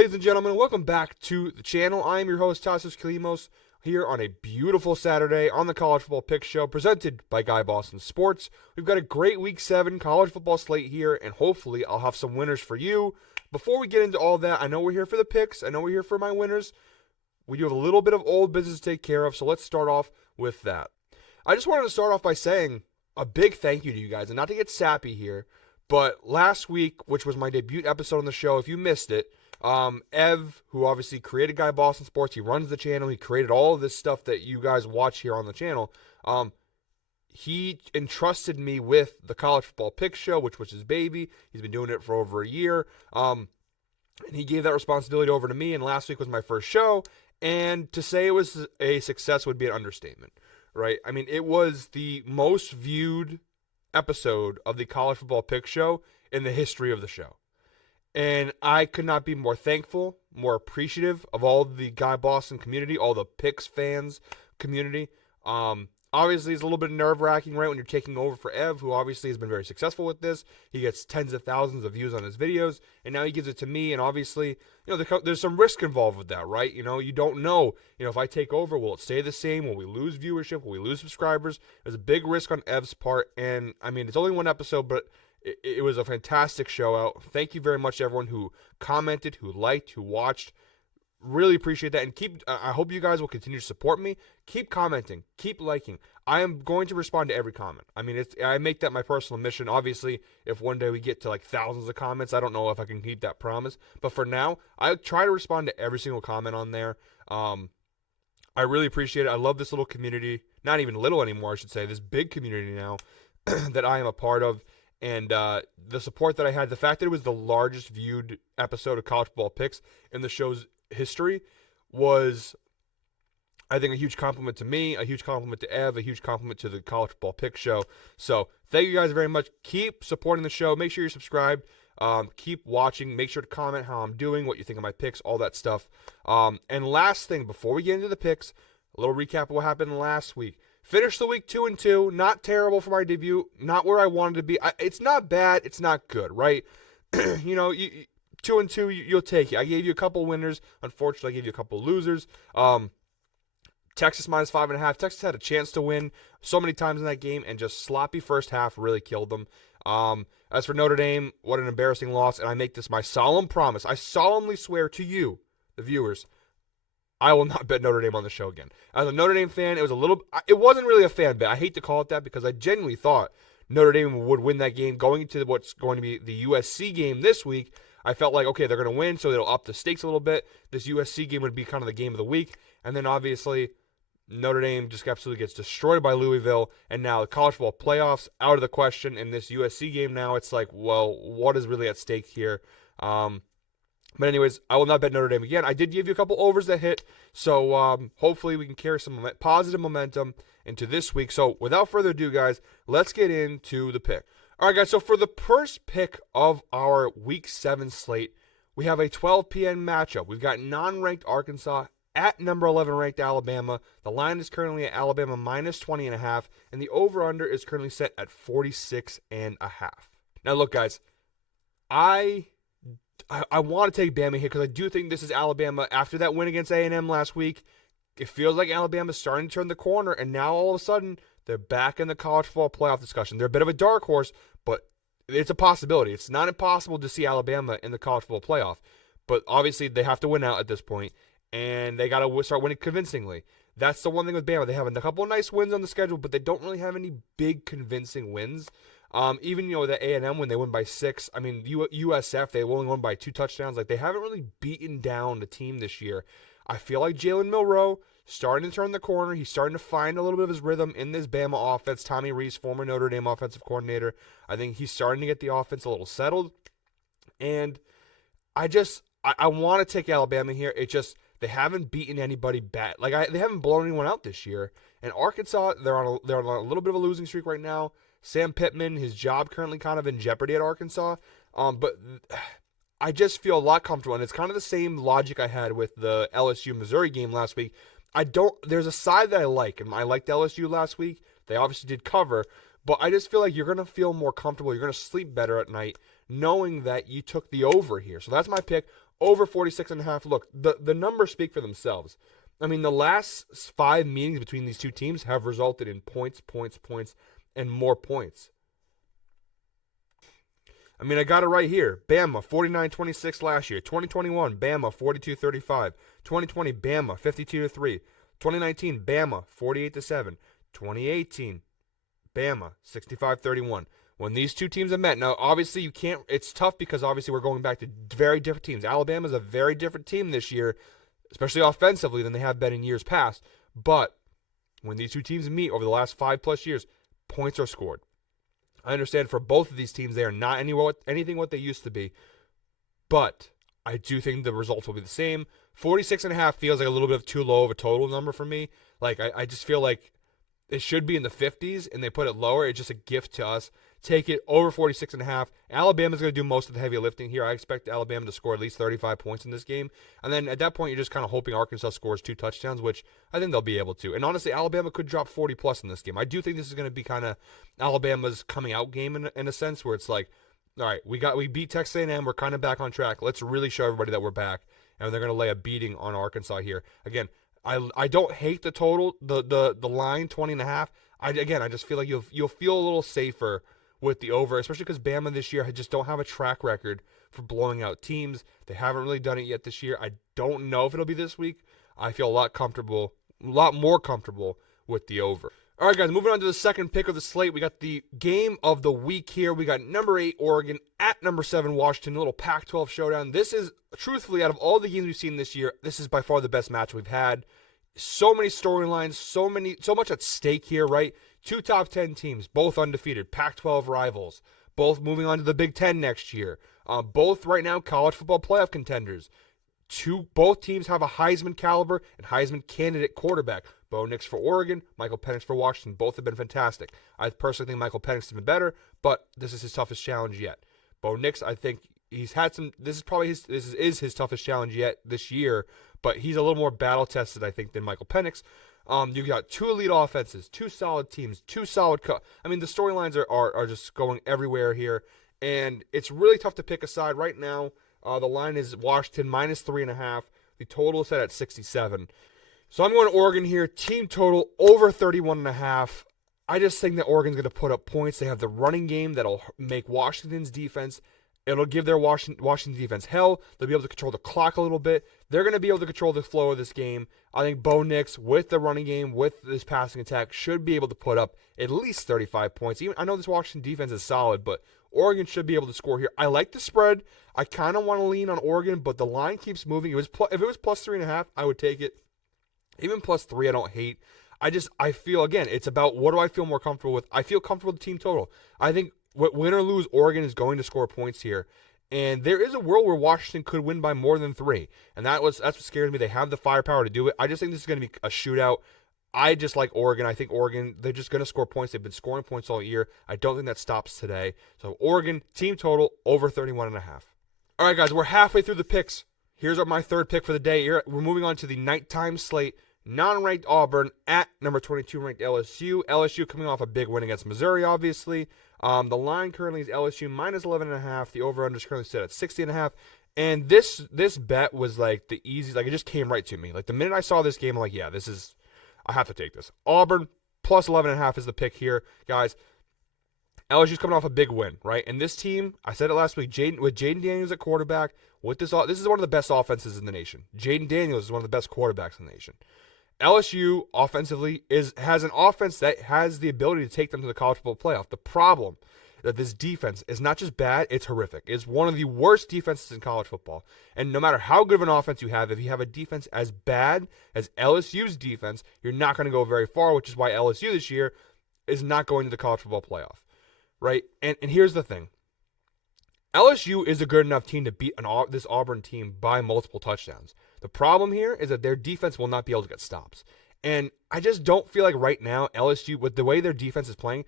ladies and gentlemen, welcome back to the channel. I am your host, Tasos Kalimos, here on a beautiful Saturday on the College Football Picks Show, presented by Guy Boston Sports. We've got a great Week 7 college football slate here, and hopefully I'll have some winners for you. Before we get into all that, I know we're here for the picks. I know we're here for my winners. We do have a little bit of old business to take care of, so let's start off with that. I just wanted to start off by saying a big thank you to you guys, and not to get sappy here, but last week, which was my debut episode on the show, if you missed it, Ev, who obviously created Guy Boston Sports, he runs the channel, he created all of this stuff that you guys watch here on the channel, he entrusted me with the College Football Picks Show, which was his baby. He's been doing it for over a year, and he gave that responsibility over to me, and last week was my first show, and to say it was a success would be an understatement, right? I mean, it was the most viewed episode of the College Football Picks Show in the history of the show. And I could not be more thankful, more appreciative of all the Guy Boston community, all the Picks fans community. Obviously, it's a little bit nerve-wracking, right, when you're taking over for Ev, who obviously has been very successful with this. He gets tens of thousands of views on his videos, and now he gives it to me, and obviously, there's some risk involved with that, right? You don't know, if I take over, will it stay the same? Will we lose viewership? Will we lose subscribers? There's a big risk on Ev's part, and, I mean, it's only one episode, but it was a fantastic show out. Thank you very much to everyone who commented, who liked, who watched. Really appreciate that, and I hope you guys will continue to support me. Keep commenting, keep liking. I am going to respond to every comment. I mean, I make that my personal mission. Obviously, if one day we get to like thousands of comments, I don't know if I can keep that promise. But for now, I try to respond to every single comment on there. I really appreciate it. I love this little community. Not even little anymore, I should say. This big community now that I am a part of. And the support that I had, the fact that it was the largest viewed episode of College Football Picks in the show's history was, I think, a huge compliment to me, a huge compliment to Ev, a huge compliment to the College Football Picks Show. So thank you guys very much. Keep supporting the show. Make sure you're subscribed. Keep watching. Make sure to comment how I'm doing, what you think of my picks, all that stuff. And last thing, before we get into the picks, a little recap of what happened last week. Finished the week 2-2. Not terrible for my debut. Not where I wanted to be. It's not bad. It's not good, right? 2-2, you'll take it. I gave you a couple winners. Unfortunately, I gave you a couple losers. Texas minus 5.5. Texas had a chance to win so many times in that game, and just sloppy first half really killed them. As for Notre Dame, what an embarrassing loss, and I make this my solemn promise. I solemnly swear to you, the viewers, I will not bet Notre Dame on the show again. As a Notre Dame fan, it wasn't really a fan bet. I hate to call it that because I genuinely thought Notre Dame would win that game. Going into what's going to be the USC game this week, I felt like, okay, they're going to win, so it'll up the stakes a little bit. This USC game would be kind of the game of the week. And then, obviously, Notre Dame just absolutely gets destroyed by Louisville. And now the college football playoffs out of the question. In this USC game now, it's like, well, what is really at stake here? But anyways, I will not bet Notre Dame again. I did give you a couple overs that hit, so hopefully we can carry some positive momentum into this week. So without further ado, guys, let's get into the pick. All right, guys, so for the first pick of our Week 7 slate, we have a 12 p.m. matchup. We've got non-ranked Arkansas at number 11 ranked Alabama. The line is currently at Alabama minus 20.5, and the over-under is currently set at 46.5. Now, look, guys, I want to take Bama here because I do think this is Alabama. After that win against A&M last week, it feels like Alabama's starting to turn the corner, and now all of a sudden they're back in the college football playoff discussion. They're a bit of a dark horse, but it's a possibility. It's not impossible to see Alabama in the college football playoff, but obviously they have to win out at this point, and they got to start winning convincingly. That's the one thing with Bama. They have a couple of nice wins on the schedule, but they don't really have any big convincing wins. Even, the A&M when they win by 6, I mean, USF, they only won by 2 touchdowns. Like, they haven't really beaten down the team this year. I feel like Jalen Milroe starting to turn the corner. He's starting to find a little bit of his rhythm in this Bama offense. Tommy Rees, former Notre Dame offensive coordinator, I think he's starting to get the offense a little settled. And I want to take Alabama here. They haven't beaten anybody bad. They haven't blown anyone out this year. And Arkansas, they're on a little bit of a losing streak right now. Sam Pittman, his job currently kind of in jeopardy at Arkansas. But I just feel a lot comfortable, and it's kind of the same logic I had with the LSU-Missouri game last week. There's a side that I like, and I liked LSU last week. They obviously did cover, but I just feel like you're going to feel more comfortable. You're going to sleep better at night knowing that you took the over here. So that's my pick. over 46.5. Look, the numbers speak for themselves. I mean, the last 5 meetings between these two teams have resulted in points, and more points. I mean, I got it right here. Bama, 49-26 last year. 2021, Bama, 42-35. 2020, Bama, 52-3. 2019, Bama, 48-7. 2018, Bama, 65-31. When these two teams have met, now obviously you can't, it's tough because obviously we're going back to very different teams. Alabama's a very different team this year, especially offensively, than they have been in years past. But when these two teams meet over the last 5+ years, points are scored. I understand for both of these teams, they are not anything what they used to be. But I do think the results will be the same. 46.5 feels like a little bit too low of a total number for me. Like, I just feel like it should be in the 50s, and they put it lower. It's just a gift to us. Take it over 46.5. Alabama's going to do most of the heavy lifting here. I expect Alabama to score at least 35 points in this game. And then at that point, you're just kind of hoping Arkansas scores 2 touchdowns, which I think they'll be able to. And honestly, Alabama could drop 40+ in this game. I do think this is going to be kind of Alabama's coming out game in a sense where it's like, all right, we beat Texas A&M. We're kind of back on track. Let's really show everybody that we're back. And they're going to lay a beating on Arkansas here. Again, I don't hate the total, the line, 20.5. I just feel like you'll feel a little safer with the over, especially because Bama this year just don't have a track record for blowing out teams. They haven't really done it yet this year. I don't know if it'll be this week. I feel a lot more comfortable with the over. All right, guys, moving on to the second pick of the slate. We got the game of the week here. We got number 8 Oregon at number 7 Washington, a little Pac-12 showdown. This is, truthfully, out of all the games we've seen this year, this is by far the best match we've had. So many storylines, so much at stake here, right? 2 top 10 teams, both undefeated, Pac-12 rivals, both moving on to the Big Ten next year. Both right now college football playoff contenders. Both teams have a Heisman caliber and Heisman candidate quarterback. Bo Nix for Oregon, Michael Penix for Washington. Both have been fantastic. I personally think Michael Penix has been better, but this is his toughest challenge yet. Bo Nix, I think he's had some. This is his toughest challenge yet this year, but he's a little more battle tested, I think, than Michael Penix. You've got 2 elite offenses, 2 solid teams, 2 solid. I mean, the storylines are just going everywhere here, and it's really tough to pick a side right now. The line is Washington minus 3.5. The total is set at 67. So I'm going to Oregon here. Team total over 31.5. I just think that Oregon's going to put up points. They have the running game that'll make Washington's defense. It'll give their Washington defense hell. They'll be able to control the clock a little bit. They're going to be able to control the flow of this game. I think Bo Nix, with the running game, with this passing attack, should be able to put up at least 35 points. I know this Washington defense is solid, but Oregon should be able to score here. I like the spread. I kind of want to lean on Oregon, but the line keeps moving. If it was plus 3.5, I would take it. Even plus 3, I don't hate. I feel, again, it's about what do I feel more comfortable with. I feel comfortable with the team total. I think win or lose, Oregon is going to score points here. And there is a world where Washington could win by more than 3. And that's what scares me. They have the firepower to do it. I just think this is going to be a shootout. I just like Oregon. I think Oregon, they're just going to score points. They've been scoring points all year. I don't think that stops today. So Oregon, team total, over 31.5. All right, guys, we're halfway through the picks. Here's my third pick for the day. We're moving on to the nighttime slate. Non-ranked Auburn at number 22 ranked LSU. LSU coming off a big win against Missouri, obviously. The line currently is LSU minus 11.5. The over-under is currently set at 60.5. And this bet was like the easiest. Like, it just came right to me. Like, the minute I saw this game, I'm like, yeah, I have to take this. Auburn plus 11.5 is the pick here, guys. LSU's coming off a big win, right? And this team, I said it last week, with Jaden Daniels at quarterback, this is one of the best offenses in the nation. Jaden Daniels is one of the best quarterbacks in the nation. LSU offensively has an offense that has the ability to take them to the college football playoff. The problem that this defense is not just bad, it's horrific. It's one of the worst defenses in college football. And no matter how good of an offense you have, if you have a defense as bad as LSU's defense, you're not going to go very far, which is why LSU this year is not going to the college football playoff. Right? And here's the thing. LSU is a good enough team to beat this Auburn team by multiple touchdowns. The problem here is that their defense will not be able to get stops. And I just don't feel like right now LSU, with the way their defense is playing,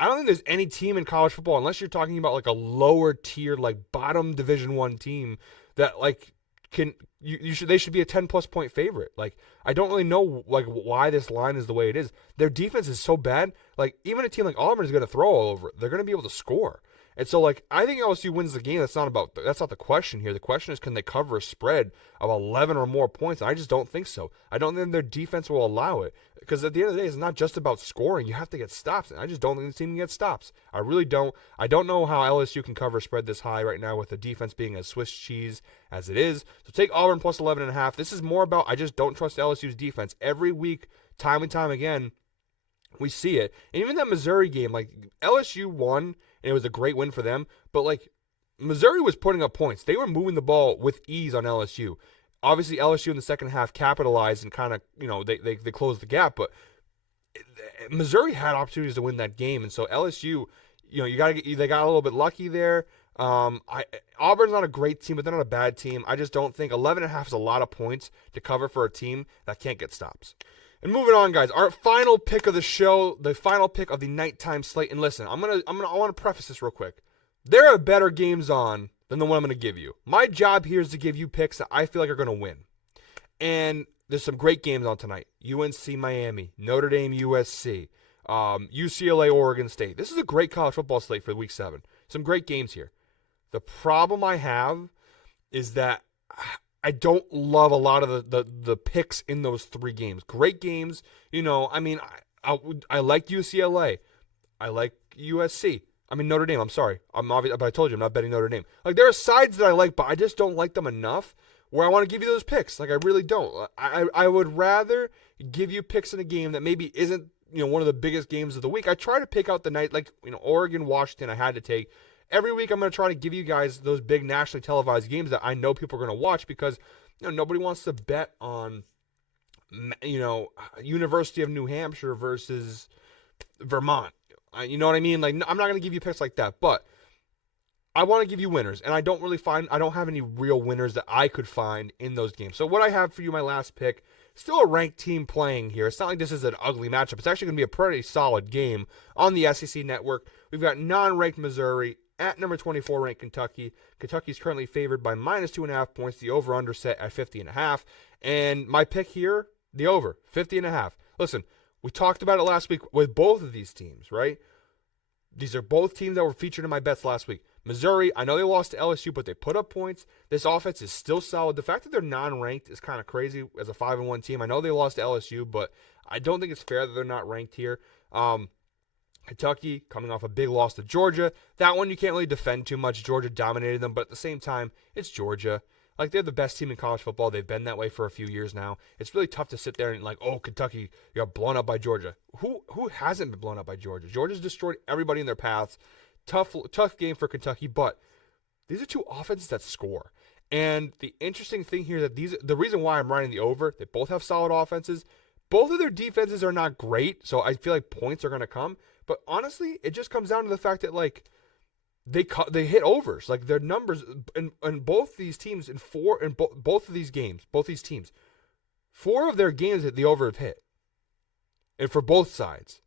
I don't think there's any team in college football, unless you're talking about like a lower tier, like bottom Division I team, that like they should be a 10+ point favorite. Like, I don't really know like why this line is the way it is. Their defense is so bad. Like, even a team like Auburn is going to throw all over it. They're going to be able to score. And so, like, I think LSU wins the game. That's not the question here. The question is, can they cover a spread of 11 or more points? And I just don't think so. I don't think their defense will allow it. Because at the end of the day, it's not just about scoring. You have to get stops. And I just don't think the team can get stops. I really don't. I don't know how LSU can cover a spread this high right now with the defense being as Swiss cheese as it is. So take Auburn plus 11.5. This is more about I just don't trust LSU's defense. Every week, time and time again, we see it. And even that Missouri game, like, LSU won, and it was a great win for them. But, like, Missouri was putting up points. They were moving the ball with ease on LSU. Obviously, LSU in the second half capitalized and kind of, they closed the gap. But Missouri had opportunities to win that game. And so LSU, they got a little bit lucky there. Auburn's not a great team, but they're not a bad team. I just don't think 11.5 is a lot of points to cover for a team that can't get stops. And moving on, guys, our final pick of the show, the final pick of the nighttime slate. And listen, I want to preface this real quick. There are better games on than the one I'm going to give you. My job here is to give you picks that I feel like are going to win. And there's some great games on tonight. UNC Miami, Notre Dame USC, UCLA Oregon State. This is a great college football slate for week 7. Some great games here. The problem I have is that I don't love a lot of the picks in those 3 games. Great games. I like UCLA. I like USC. Notre Dame. I'm sorry. But I told you I'm not betting Notre Dame. Like, there are sides that I like, but I just don't like them enough where I want to give you those picks. Like, I really don't. I would rather give you picks in a game that maybe isn't, one of the biggest games of the week. I try to pick out the night, like, Oregon, Washington, I had to take. Every week I'm going to try to give you guys those big nationally televised games that I know people are going to watch because, nobody wants to bet on, University of New Hampshire versus Vermont. You know what I mean? Like, I'm not going to give you picks like that, but I want to give you winners, and I don't have any real winners that I could find in those games. So what I have for you, my last pick, still a ranked team playing here. It's not like this is an ugly matchup. It's actually going to be a pretty solid game on the SEC network. We've got non-ranked Missouri at number 24 ranked Kentucky. Kentucky's currently favored by minus 2.5 points. The over-under set at 50.5. And my pick here, the over, 50.5. Listen, we talked about it last week with both of these teams, right? These are both teams that were featured in my bets last week. Missouri, I know they lost to LSU, but they put up points. This offense is still solid. The fact that they're non-ranked is kind of crazy as a 5-1 team. I know they lost to LSU, but I don't think it's fair that they're not ranked here. Kentucky coming off a big loss to Georgia. That one you can't really defend too much. Georgia dominated them, but at the same time, it's Georgia. Like, they're the best team in college football. They've been that way for a few years now. It's really tough to sit there and Kentucky got blown up by Georgia. Who hasn't been blown up by Georgia? Georgia's destroyed everybody in their paths. Tough game for Kentucky, but these are two offenses that score. And the interesting thing here the reason why I'm riding the over, they both have solid offenses. Both of their defenses are not great, so I feel like points are going to come. But honestly, it just comes down to the fact that they hit overs. Like, their numbers in both these teams both of these games, both these teams, 4 of their games that the over have hit, and for both sides,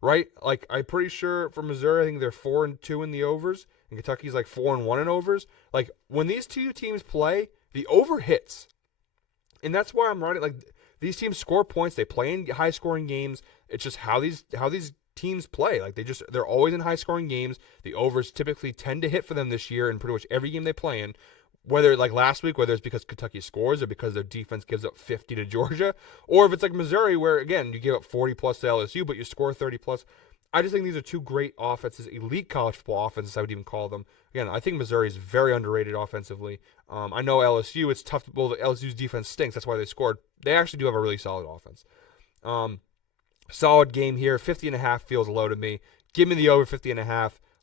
right? Like, I'm pretty sure for Missouri, I think they're 4-2 in the overs, and Kentucky's like 4-1 in overs. Like, when these two teams play, the over hits, and that's why I'm riding. Like, these teams score points. They play in high-scoring games. It's just how these teams play. Like, they're always in high-scoring games. The overs typically tend to hit for them this year in pretty much every game they play in. Whether, like last week, whether it's because Kentucky scores or because their defense gives up 50 to Georgia, or if it's like Missouri where, again, you give up 40-plus to LSU, but you score 30-plus. I just think these are two great offenses, elite college football offenses, I would even call them. Again, I think Missouri is very underrated offensively. I know LSU, it's tough. Well, LSU's defense stinks. That's why they scored. They actually do have a really solid offense. Solid game here. 50.5 feels low to me. Give me the over 50.5.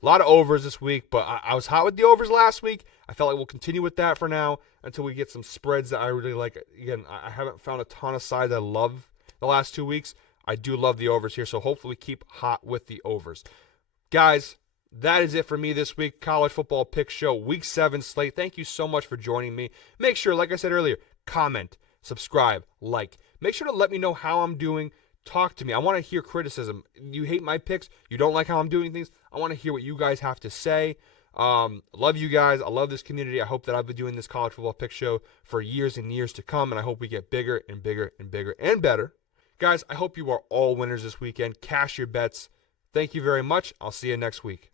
A lot of overs this week, but I was hot with the overs last week. I felt like we'll continue with that for now until we get some spreads that I really like. Again, I haven't found a ton of sides I love the last 2 weeks. I do love the overs here, so hopefully keep hot with the overs. Guys, that is it for me this week. College Football Pick Show, Week 7 slate. Thank you so much for joining me. Make sure, like I said earlier, comment, subscribe, like. Make sure to let me know how I'm doing. Talk to me. I want to hear criticism. You hate my picks. You don't like how I'm doing things. I want to hear what you guys have to say. Love you guys. I love this community. I hope that I've been doing this College Football Pick Show for years and years to come, and I hope we get bigger and bigger and bigger and better. Guys, I hope you are all winners this weekend. Cash your bets. Thank you very much. I'll see you next week.